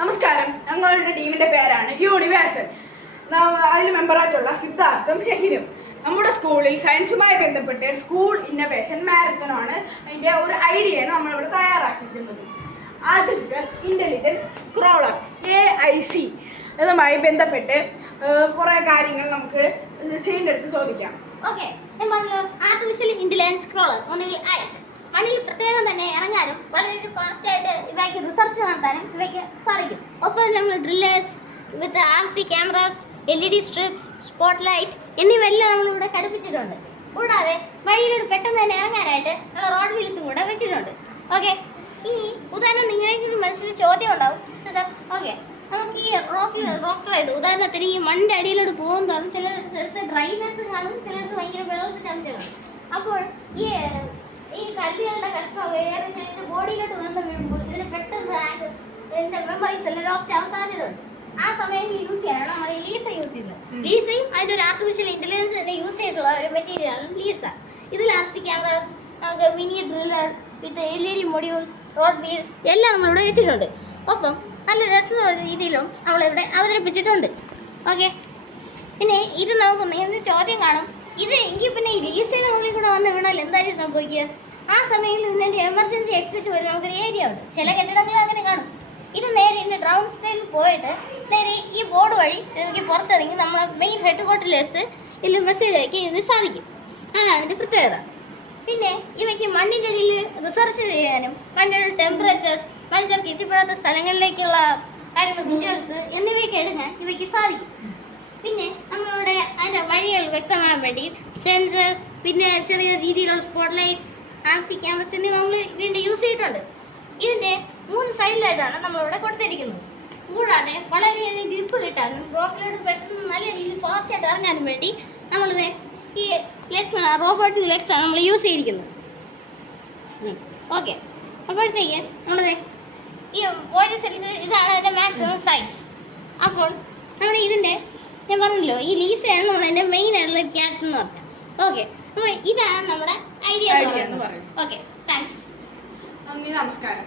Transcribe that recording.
നമസ്കാരം, ഞങ്ങളുടെ ടീമിന്റെ പേരാണ് യൂണിവേഴ്സൽ. അതിൽ മെമ്പറായിട്ടുള്ള സിദ്ധാർത്ഥും ഷഹീനും. നമ്മുടെ സ്കൂളിൽ സയൻസുമായി ബന്ധപ്പെട്ട് സ്കൂൾ ഇന്നൊവേഷൻ മാരത്തണാണ്. അതിൻ്റെ ഒരു ഐഡിയയാണ് നമ്മളിവിടെ തയ്യാറാക്കിയിരിക്കുന്നത്. ആർട്ടിഫിഷ്യൽ ഇൻ്റലിജൻസ് ക്രോളർ AIC അതുമായി ബന്ധപ്പെട്ട് കുറേ കാര്യങ്ങൾ നമുക്ക് ഷഹീൻ്റെ അടുത്ത് ചോദിക്കാം. ഓക്കെ, ആർട്ടിഫിഷ്യൽ ഇൻ്റലിജൻസ് ക്രോളർ ഒന്നുകിൽ മണ്ണിൽ പ്രത്യേകം തന്നെ ഇറങ്ങാനും വളരെ ഫാസ്റ്റായിട്ട് ഇവയ്ക്ക് റിസർച്ച് നടത്താനും ഇവയ്ക്ക് സാധിക്കും. ഒപ്പം നമ്മൾ ഡ്രില്ലേഴ്സ് വിത്ത് RC cameras, LED strips, spot light എന്നിവയെല്ലാം നമ്മളിവിടെ ഘടിപ്പിച്ചിട്ടുണ്ട്. കൂടാതെ വഴിയിലൂടെ പെട്ടെന്ന് തന്നെ ഇറങ്ങാനായിട്ട് നമ്മൾ റോഡ് വീൽസും കൂടെ വെച്ചിട്ടുണ്ട്. ഓക്കെ, ഇനി ഉദാഹരണം നിങ്ങളെങ്കിലും മനസ്സിൽ ചോദ്യം ഉണ്ടാവും. ഓക്കെ, നമുക്ക് ഈ റോക്കിലായിട്ട് ഉദാഹരണത്തിന് ഈ മണ്ണിൻ്റെ അടിയിലോട്ട് പോകുമ്പോൾ ചിലർക്ക് ഡ്രൈനെസ് കാണും, ചിലർക്ക് ഭയങ്കര വെള്ളത്തിൻ്റെ അംശം കാണും. അപ്പോൾ ഈ കല്ലുകളുടെ കഷ്ണം വേറെ ചിലരുടെ ബോഡിയിലോട്ട് വന്ന് വീഴുമ്പോൾ ഇതിന് പെട്ടെന്ന് ഇതിൻ്റെ മെമ്മറീസ് എല്ലാം ലോസ്റ്റ് ആവാൻ സാധ്യതയുണ്ട്. ആ സമയങ്ങളിൽ യൂസ് ചെയ്യാനാണ് നമ്മൾ ലീസ യൂസ് ചെയ്യുന്നത്. ലീസയും അതിൻ്റെ ഒരു ആർട്ടിഫിഷ്യൽ ഇൻ്റലിജൻസ് തന്നെ യൂസ് ചെയ്തിട്ടുള്ള ഒരു മെറ്റീരിയലാണ് ലീസ. ഇതിൽ RC ക്യാമറാസ്, നമുക്ക് മിനി ഡ്രില്ലർ വിത്ത് LED മൊഡ്യൂൾസ്, റോഡ് വീൽസ് എല്ലാം നമ്മളിവിടെ വെച്ചിട്ടുണ്ട്. ഒപ്പം നല്ല രസമുള്ള രീതിയിലും നമ്മളിവിടെ അവതരിപ്പിച്ചിട്ടുണ്ട്. ഓക്കെ, പിന്നെ ഇത് നമുക്ക് ചോദ്യം കാണും, ഇത് എങ്കിൽ പിന്നെ ഈ ലീസയുടെ മുകളിൽ കൂടെ വന്ന് വീണാൽ എന്തായാലും സംഭവിക്കുക? ആ സമയങ്ങളിൽ ഇതിൻ്റെ എമർജൻസി എക്സിറ്റ് വരെ നമുക്കൊരു ഏരിയ ഉണ്ട്. ചില കെട്ടിടങ്ങളിൽ അങ്ങനെ കാണും. ഇത് നേരെ ഇതിൻ്റെ ഡ്രൗണ്ട് സ്റ്റൈലിൽ പോയിട്ട് നേരെ ഈ ബോർഡ് വഴി നമുക്ക് പുറത്തിറങ്ങി നമ്മളെ മെയിൻ ഹെഡ് ക്വാർട്ടേഴ്സ് ഇതിൽ മെസ്സേജ് അയക്കാൻ ഇതിന് സാധിക്കും. അതാണ് ഇതിൻ്റെ പ്രത്യേകത. പിന്നെ ഇവയ്ക്ക് മണ്ണിൻ്റെ അടിയിൽ റിസർച്ച് ചെയ്യാനും മണ്ണിൻ്റെ ടെമ്പറേച്ചേഴ്സ്, മനുഷ്യർക്ക് എത്തിപ്പെടാത്ത സ്ഥലങ്ങളിലേക്കുള്ള കാര്യങ്ങൾ, വിഷ്വൽസ് എന്നിവയൊക്കെ എടുക്കാൻ ഇവയ്ക്ക് സാധിക്കും. പിന്നെ നമ്മളിവിടെ അതിൻ്റെ വഴികൾ വ്യക്തമാകാൻ വേണ്ടി സെൻസേഴ്സ്, പിന്നെ ചെറിയ രീതിയിലുള്ള സ്പോട്ട് ലൈറ്റ്സ്, RC ക്യാമറസ് എന്നിവ നമ്മൾ ഇതിൻ്റെ യൂസ് ചെയ്തിട്ടുണ്ട്. ഇതിൻ്റെ 3 സൈഡിലായിട്ടാണ് നമ്മളിവിടെ കൊടുത്തിരിക്കുന്നത്. കൂടാതെ വളരെയധികം ഗ്രിപ്പ് കിട്ടാനും റോക്കിലോട്ട് പെട്ടെന്ന് നല്ല രീതിയിൽ ഫാസ്റ്റായിട്ട് ഇറങ്ങാനും വേണ്ടി നമ്മളിത് ഈ റോബോട്ടിക് ലെഗ്സ് ആണ് നമ്മൾ യൂസ് ചെയ്തിരിക്കുന്നത്. ഓക്കെ, അപ്പോഴത്തേക്ക് നമ്മളിത് ഈ ബോഡി സൈസ് ഇതാണ് അതിൻ്റെ മാക്സിമം സൈസ്. അപ്പോൾ നമ്മൾ ഇതിൻ്റെ ഞാൻ പറഞ്ഞല്ലോ, ഈ ലീസയാണ് നമ്മളതിൻ്റെ മെയിൻ ആയിട്ടുള്ള ക്യാരക്ടർ എന്ന് പറഞ്ഞാൽ. ഓക്കെ, അപ്പോൾ ഇതാണ് നമ്മുടെ ഐഡിയ എന്ന് പറയുന്നത്. Okay, thanks. നന്ദി, നമസ്കാരം.